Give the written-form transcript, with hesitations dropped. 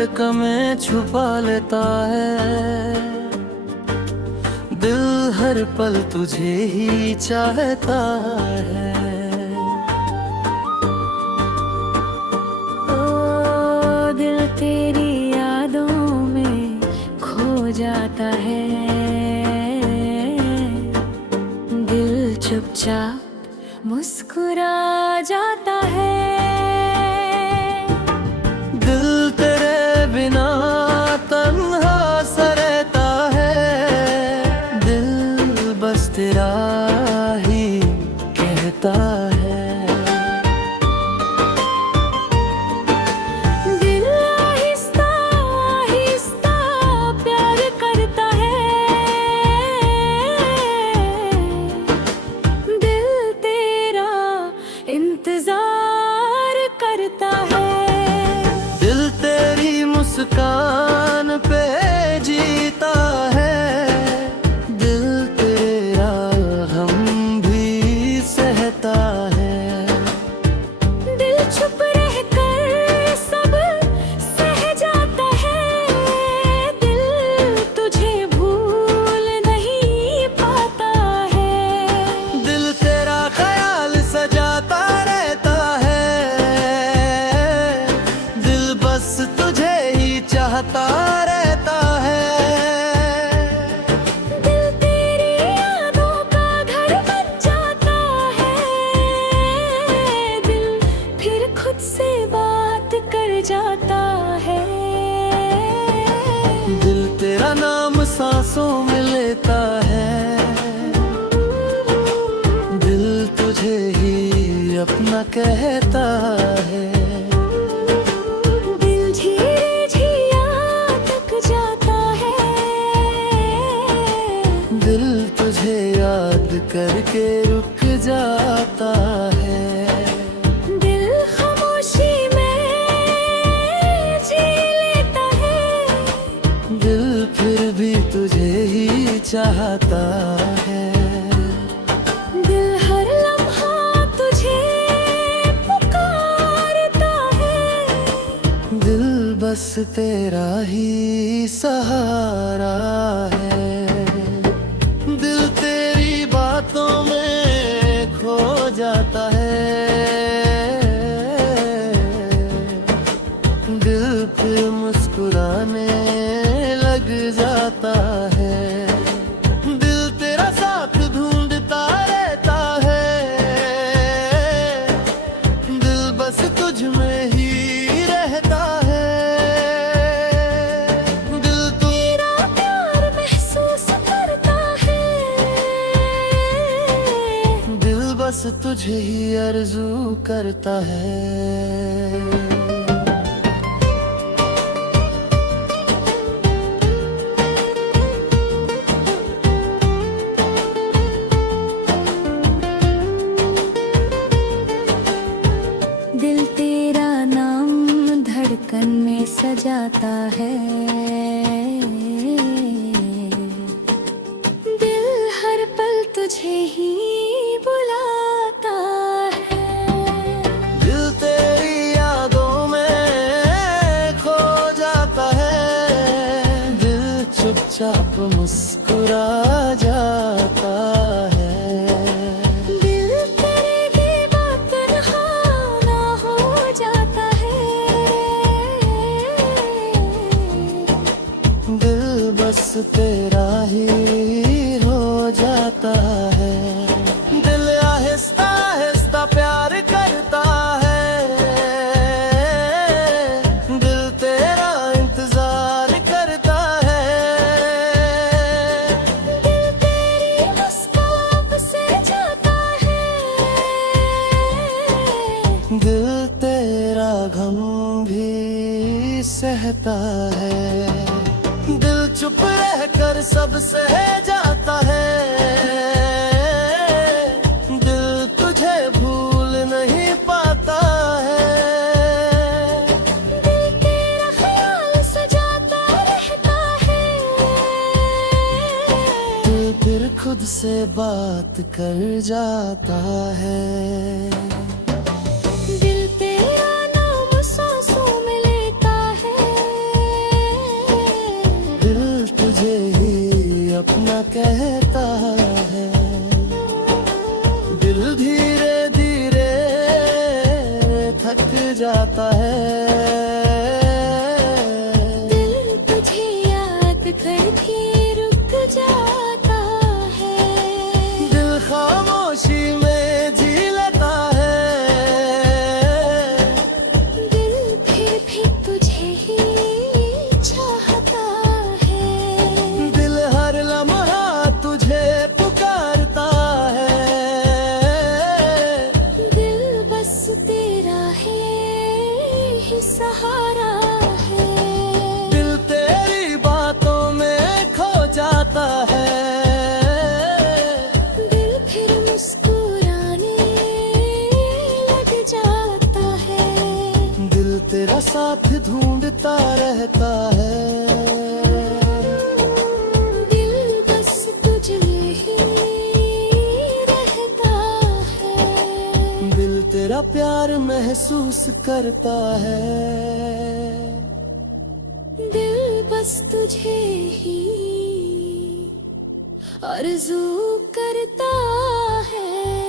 धड़कन में छुपा लेता है। दिल हर पल तुझे ही चाहता है। ओ दिल तेरी यादों में खो जाता है। दिल चुपचाप मुस्कुरा जाता है। दिल तेरे बिना तन्हा सा रहता है। दिल बस तेरा ही कहता है। दिल आहिस्ता आहिस्ता प्यार करता है। दिल तेरा इंतजार करता है। दिल तेरी मुस्कान पे जीता है। दिल तेरा हम भी सहता है। दिल चुप रहकर सब सह जाता है। दिल तुझे भूल नहीं पाता है। दिल तेरा ख्याल सजाता रहता है। दिल बस तुझे ही चाहता रहता है। दिल तेरी यादों का घर बन जाता है। दिल फिर खुद से बात कर जाता है। दिल तेरा नाम सांसों में लेता है। दिल तुझे ही अपना कहता है। दिल झिया झिया तक जाता है। दिल तुझे याद करके रुक जाता है। दिल खामोशी में जी लेता है। दिल फिर भी तुझे ही चाहता है। दिल हर लम्हा तुझे पुकारता है। दिल बस तेरा ही सहारा है। दिल तेरी बातों में खो जाता है। दिल फिर मुस्कुराने लग जाता है। दिल तेरा साथ ढूंढता रहता है। दिल बस तुझ में ही रहता है। दिल तेरा प्यार महसूस करता है। दिल बस तुझे ही आरज़ू करता है। दिल तेरा नाम धड़कन में सजाता है। दिल हर पल तुझे ही बुलाता है। दिल तेरी यादों में खो जाता है। दिल चुपचाप मुस्कुरा जाता है। दिल तेरे बिना तन्हा ना हो जाता है। दिल बस तेरा ही हो जाता है। दिल आहिस्ता आहिस्ता प्यार करता है। दिल तेरा इंतजार करता है। दिल तेरी मुस्कान से जाता है। दिल तेरा गम भी सहता है। दिल चुप रहकर सब सह जाता है। दिल तुझे भूल नहीं पाता है। दिल तेरा ख्याल सजाता रहता है। दिल फिर खुद से बात कर जाता है। दिल तेरा नाम सांसों में लेता है। कहता है। दिल धीरे धीरे थक जाता है। दिल तुझे याद करके रुक जाता है। दिल खामोशी में जी लेता है। दिल फिर भी तुझे ही चाहता है। दिल हर लम्हा तुझे पुकारता है। दिल बस तेरा है ही सहारा है। दिल तेरी बातों में खो जाता है। दिल फिर मुस्कुराने लग जाता है। दिल तेरा साथ ढूंढता रहता है। दिल बस तुझ में ही रहता है। दिल तेरा प्यार महसूस करता है। दिल बस तुझे ही आरज़ू करता है।